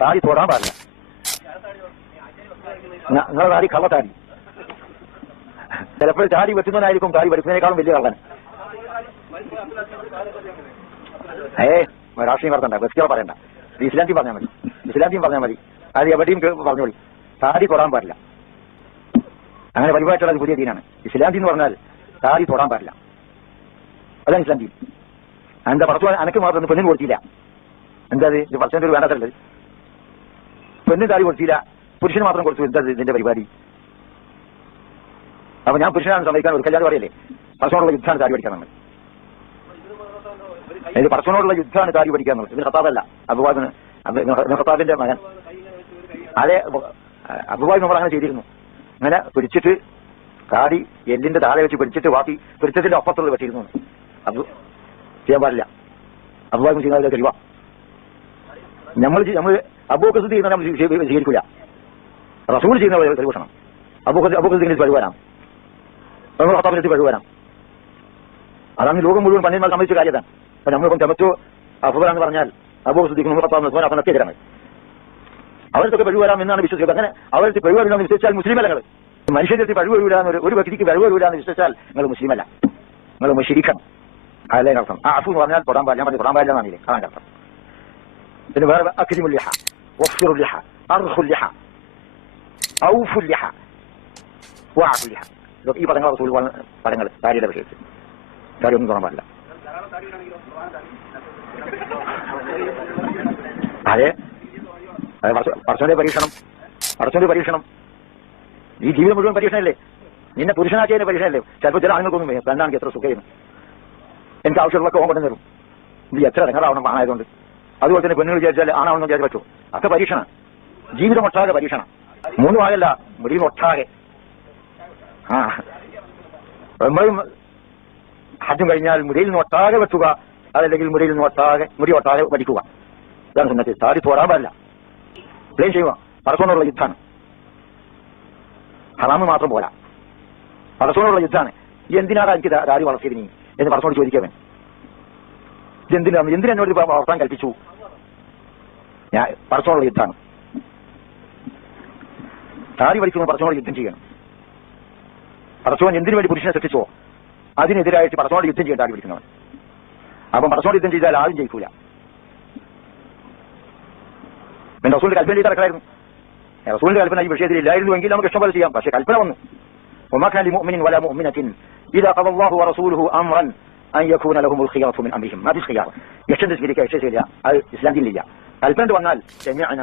താടി തൊടാൻ പാടില്ല നിങ്ങളെ താടി കള്ളത്താടി ചിലപ്പോൾ താടി വെട്ടുന്നവനായിരിക്കും താടി വെട്ടുന്നതിനേക്കാളും വലിയ കള്ളൻ ഏ രാഷ്ട്രീയം നടത്തണ്ട ബസ്കിയോ പറയണ്ട. ഇസ്ലാന്തിയും പറഞ്ഞാൽ മതി ഇസ്ലാന്തിയും പറഞ്ഞാൽ മതി. അത് എവിടെയും പറഞ്ഞോളി താടി തൊടാൻ പാടില്ല. അങ്ങനെ വലുതായിട്ടുള്ള പുതിയ ദീനാണ്. ഇസ്ലാന്തി എന്ന് പറഞ്ഞാൽ താടി തൊടാൻ പാടില്ല. അതാണ് ഇസ്ലാന്തി എന്താ പറച്ചു അനക്ക് മാത്രം പെണ്ണിന് കൊടുത്തില്ല. എന്താ ഇത്? പറച്ചതിന്റെ ഒരു പെണ്ണിന് താടി കൊടുത്തില്ല. പുരുഷന് മാത്രം കൊടുത്തു. എന്താ ഇത് ഇതിന്റെ പരിപാടി? അപ്പൊ ഞാൻ പുരുഷനാണ് സമ്മതിക്കാൻ ഒരു കല്യാണം പറയല്ലേ? പറച്ചോടുള്ള യുദ്ധമാണ് താടി പഠിക്കാൻ നമ്മൾ ഇത് പറച്ചോനോടുള്ള യുദ്ധമാണ് താടി പഠിക്കാന്നുള്ളത് ഇത് ഹത്താബല്ല അബുബാദിന് ഹത്താബിന്റെ മകൻ. അതെ അബുബാദ് നമ്മൾ അങ്ങനെ ചെയ്തിരുന്നു. അങ്ങനെ പിടിച്ചിട്ട് താടി എല്ലിന്റെ താഴെ വെച്ച് പിടിച്ചിട്ട് വാട്ടി പിടിച്ചതിന്റെ ഒപ്പത്തുള്ള വെച്ചിരുന്നു അത് ചെയ്യാൻ പാടില്ല. അബുബാദ് ചെയ്യുന്നതിലെ തെളിവാ. നമ്മൾ നമ്മൾ അബൂക്കസ് ചെയ്യുന്ന സ്വീകരിക്കില്ല റസൂൾ ചെയ്യുന്ന പരിപോഷണം അബൂക്കസ് അബൂക്കസ് നമ്മൾ ഖത്താബിനെത്തി കഴിവരാം അതാണ് ലോകം മുഴുവൻ പണ്ഡിതന്മാർ സംബന്ധിച്ച കാര്യതാണ് അപ്പൊ നമ്മളിപ്പം ചമച്ചു അഫുബാന്ന് പറഞ്ഞാൽ അബൂബ് സുദ്ദീഖ് നമ്മൾ ഖത്താബ് ഉസ്മാൻ അഫൻ എത്തിയതാണ് അവർക്കൊക്കെ കഴിവരാം എന്നാണ് വിശ്വസിക്കുന്നത്. അങ്ങനെ അവർക്ക് കഴിവരില്ലെന്ന് വിശ്വസിച്ചാൽ മുസ്ലിം അല്ല നിങ്ങൾ മനുഷ്യരെത്തി കഴിവരില്ല ഒരു ഒരു വ്യക്തിക്ക് കഴിവരില്ല എന്ന് വിശ്വസിച്ചാൽ നിങ്ങൾ മുസ്ലിം അല്ല നിങ്ങൾ മുഷിരിക്കണം. അതല്ലേ അർത്ഥം. ആ അഫു എന്ന് പറഞ്ഞാൽ തൊടാൻ പാടില്ല. ഞാൻ പറഞ്ഞു തൊടാൻ പാടില്ല എന്നാണ് അതാണ് അർത്ഥം. പിന്നെ വേറെ അക്രിമുല്ലിഹ വഫിറുല്ലിഹ അർഹുല്ലിഹ ലിഹ വാഫുല്ലിഹ ലിഹ ഈ പദങ്ങൾ റസൂൽ പദങ്ങൾ താരിയുടെ വിഷയത്തിൽ താരി ഒന്നും തൊടാൻ പാടില്ല അതെ അതെ പടച്ച- പടച്ചവന്റെ പരീക്ഷണം പടച്ചവന്റെ പരീക്ഷണം ഈ ജീവിതം മുഴുവൻ പരീക്ഷണല്ലേ നിന്നെ പുരുഷനാക്കിയതിന്റെ പരീക്ഷണല്ലേ ചിലപ്പോൾ ചില ആണുങ്ങൾക്കൊന്നും. പെണ്ണാണെങ്കിൽ എത്ര സുഖമായിരുന്നു. എനിക്ക് ആവശ്യമുള്ളതൊക്കെ ഓൻ കൊണ്ടുവരും ഇത് എത്ര ഇടങ്ങാറാവണം ആയതുകൊണ്ട്. അതുപോലെ തന്നെ പെണ്ണുങ്ങൾ വിചാരിച്ചാൽ ആണാണെന്ന് വിചാരിച്ചു പറ്റൂ. ഒക്കെ പരീക്ഷണ. ജീവിതം ഒട്ടാകെ പരീക്ഷണ. മൂന്ന് ആകല്ല മുടിയും ഒട്ടാകെ. ആ. നമ്മളും ഹജ്ജും കഴിഞ്ഞാൽ മുടിയിൽ നിന്ന് ഒട്ടാകെ വെട്ടുക അതല്ലെങ്കിൽ മുടിയിൽ നിന്ന് ഒട്ടാകെ മുടി ഒട്ടാകെ പഠിക്കുക ഇതാണ് സുന്നത്ത് താടി തോരാൻ പാടില്ല. പ്ലെയിൻ ചെയ്യുക. പടസോണുള്ള യുദ്ധാണ് ഹറാമ് മാത്രം പോരാ. പടസോണുള്ള യുദ്ധാണ് എന്തിനാണ് എനിക്ക് ദാരി ദാടി വളർത്തിയത് നീ? എന്ന് പടച്ചോട് ചോദിക്കവൻ ഇതെന്തിനാണ് എന്തിനെന്നോട് ഇത് വളർത്താൻ കൽപ്പിച്ചു ഞാൻ പടച്ചോണ്ടുള്ള യുദ്ധാണ് താടി പഠിക്കുന്ന പടച്ചോട് യുദ്ധം ചെയ്യണം പടച്ചോൻ എന്തിനു വേണ്ടി പുരുഷനെ സൃഷ്ടിച്ചോ അതിനെതിരായിട്ട് പടച്ചോട് യുദ്ധം ചെയ്യാൻ താടി പിടിക്കുന്നവൻ അപ്പം പടച്ചോട് യുദ്ധം ചെയ്താൽ ആരും ജയിക്കൂല പിന്നെ റസൂലിന്റെ കൽപ്പന ചെയ്ത് നടക്കലായിരുന്നു റസൂലിന്റെ കൽപ്പന ഈ വിഷയത്തിൽ ഇല്ലായിരുന്നുവെങ്കിൽ നമുക്ക് ഇഷ്ടം പോലെ ചെയ്യാം പക്ഷെ കൽപ്പന വന്നു وما كان لمؤمن ولا مؤمنة إذا قضى الله ورسوله أمرا أن يكون لهم الخيار من أمرهم. ما فيش خيار. يشتد ذلك يشتد ذلك الإسلام دين لله. البند والنال جميعنا